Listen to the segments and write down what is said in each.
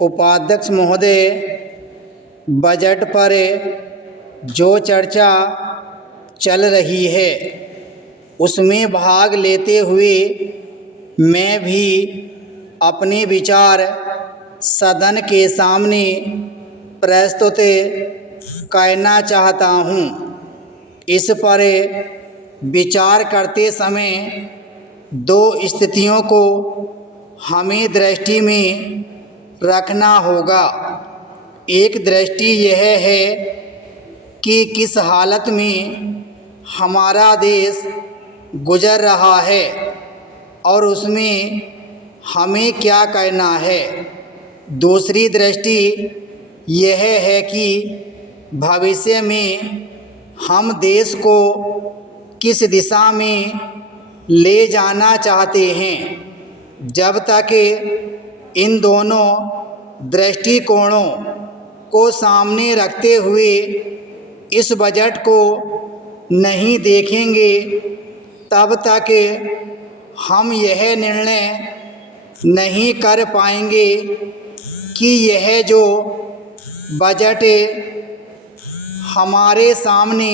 उपाध्यक्ष महोदय, बजट पर जो चर्चा चल रही है उसमें भाग लेते हुए मैं भी अपने विचार सदन के सामने प्रस्तुत करना चाहता हूँ। इस पर विचार करते समय दो स्थितियों को हमें दृष्टि में रखना होगा। एक दृष्टि यह है कि किस हालत में हमारा देश गुजर रहा है और उसमें हमें क्या करना है। दूसरी दृष्टि यह है कि भविष्य में हम देश को किस दिशा में ले जाना चाहते हैं। जब तक इन दोनों दृष्टिकोणों को सामने रखते हुए इस बजट को नहीं देखेंगे तब तक हम यह निर्णय नहीं कर पाएंगे कि यह जो बजट हमारे सामने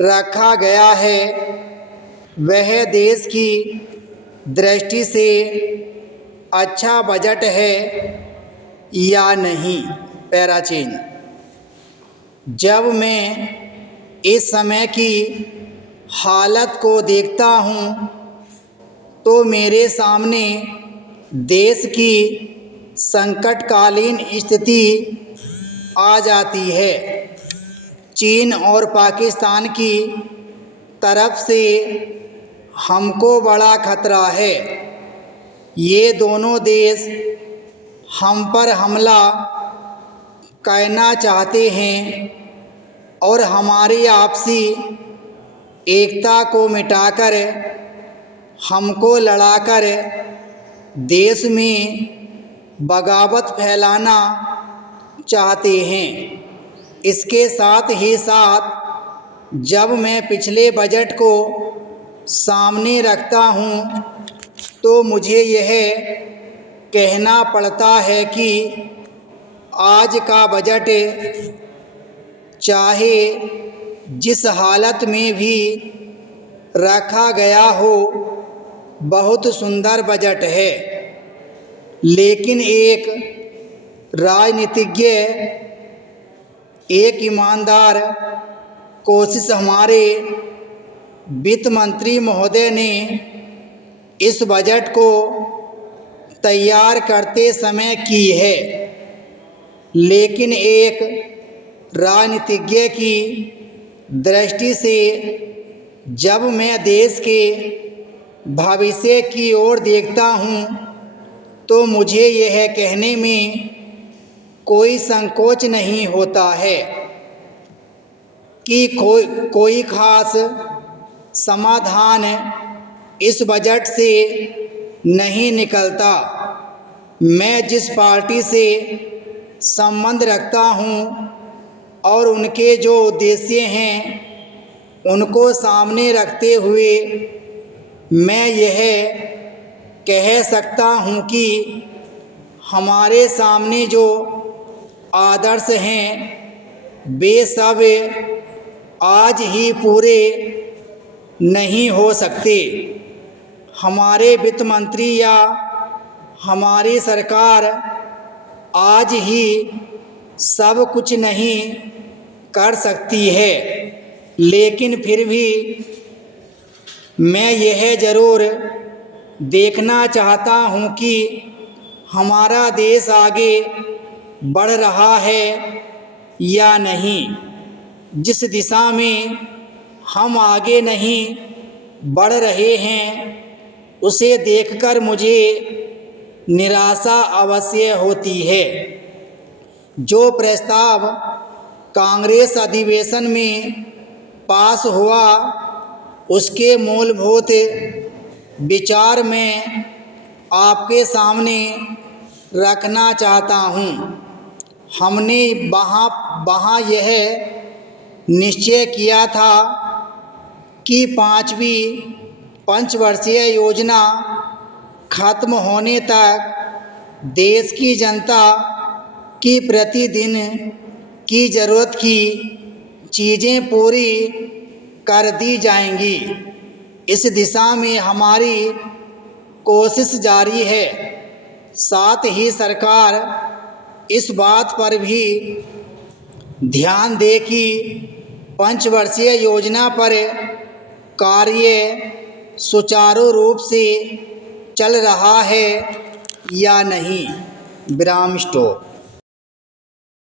रखा गया है वह देश की दृष्टि से अच्छा बजट है या नहीं। पैराचीन। जब मैं इस समय की हालत को देखता हूँ तो मेरे सामने देश की संकटकालीन स्थिति आ जाती है। चीन और पाकिस्तान की तरफ से हमको बड़ा खतरा है। ये दोनों देश हम पर हमला करना चाहते हैं और हमारी आपसी एकता को मिटाकर हमको लड़ाकर देश में बगावत फैलाना चाहते हैं। इसके साथ ही साथ जब मैं पिछले बजट को सामने रखता हूँ तो मुझे यह कहना पड़ता है कि आज का बजट चाहे जिस हालत में भी रखा गया हो बहुत सुंदर बजट है, लेकिन एक राजनीतिज्ञ एक ईमानदार कोशिश हमारे वित्त मंत्री महोदय ने इस बजट को तैयार करते समय की है। लेकिन एक राजनीतिज्ञ की दृष्टि से जब मैं देश के भविष्य की ओर देखता हूँ तो मुझे यह कहने में कोई संकोच नहीं होता है कि कोई खास समाधान इस बजट से नहीं निकलता। मैं जिस पार्टी से संबंध रखता हूँ और उनके जो उद्देश्य हैं उनको सामने रखते हुए मैं यह कह सकता हूँ कि हमारे सामने जो आदर्श हैं वे सब आज ही पूरे नहीं हो सकते। हमारे वित्त मंत्री या हमारी सरकार आज ही सब कुछ नहीं कर सकती है, लेकिन फिर भी मैं यह ज़रूर देखना चाहता हूँ कि हमारा देश आगे बढ़ रहा है या नहीं। जिस दिशा में हम आगे नहीं बढ़ रहे हैं उसे देखकर मुझे निराशा अवश्य होती है। जो प्रस्ताव कांग्रेस अधिवेशन में पास हुआ उसके मूलभूत विचार में आपके सामने रखना चाहता हूँ। हमने वहाँ यह निश्चय किया था कि 5वीं पंचवर्षीय योजना खत्म होने तक देश की जनता की प्रतिदिन की ज़रूरत की चीज़ें पूरी कर दी जाएंगी। इस दिशा में हमारी कोशिश जारी है। साथ ही सरकार इस बात पर भी ध्यान दे कि पंचवर्षीय योजना पर कार्य सुचारू रूप से चल रहा है या नहीं। विराम स्टॉप।